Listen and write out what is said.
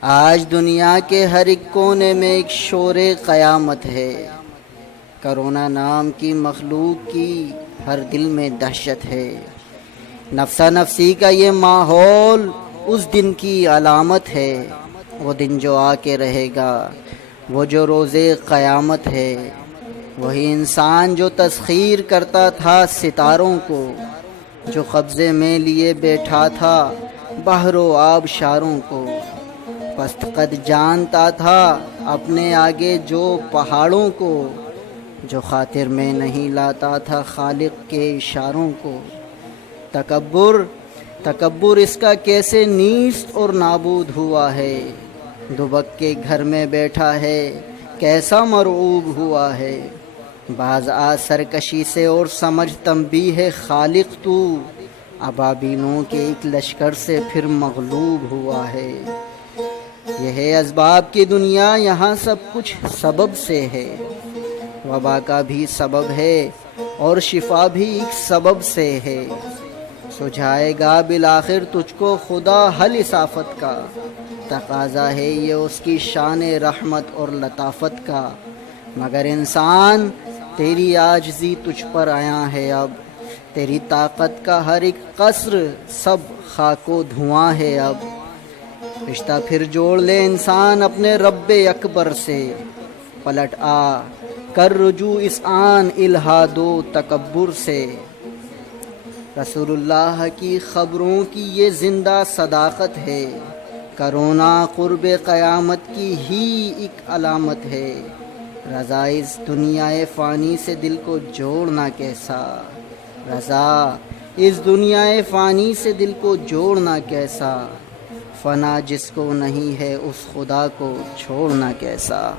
آج دنیا کے ہر ایک کونے میں ایک شور قیامت ہے۔ کرونا نام کی مخلوق کی ہر دل میں دہشت ہے۔ نفسا نفسی کا یہ ماحول اس دن کی علامت ہے۔ وہ دن جو آ کے رہے گا، وہ جو روز قیامت ہے۔ وہی انسان جو تسخیر کرتا تھا ستاروں کو، جو قبضے میں لیے بیٹھا تھا بحر و آبشاروں کو، پست قد جانتا تھا اپنے آگے جو پہاڑوں کو، جو خاطر میں نہیں لاتا تھا خالق کے اشاروں کو۔ تکبر اس کا کیسے نیست اور نابود ہوا ہے۔ دبک کے گھر میں بیٹھا ہے، کیسا مرعوب ہوا ہے۔ باز آ سرکشی سے اور سمجھ تنبیہ خالق تو، ابابیلوں کے ایک لشکر سے پھر مغلوب ہوا ہے۔ یہ ہے اسباب کی دنیا، یہاں سب کچھ سبب سے ہے۔ وبا کا بھی سبب ہے اور شفا بھی ایک سبب سے ہے۔ سجھائے گا بالآخر تجھ کو خدا حل اصافت کا، تقاضا ہے یہ اس کی شان رحمت اور لطافت کا۔ مگر انسان تیری عاجزی تجھ پر آیا ہے اب، تیری طاقت کا ہر ایک قصر سب خاک و دھواں ہے اب۔ رشتہ پھر جوڑ لے انسان اپنے رب اکبر سے، پلٹ آ کر رجوع اس آن الہاد و تکبر سے۔ رسول اللہ کی خبروں کی یہ زندہ صداقت ہے، کرونا قرب قیامت کی ہی ایک علامت ہے۔ رضا اس دنیا فانی سے دل کو جوڑنا کیسا، رضا اس دنیا فانی سے دل کو جوڑنا کیسا، فنا جس کو نہیں ہے اس خدا کو چھوڑنا کیسا۔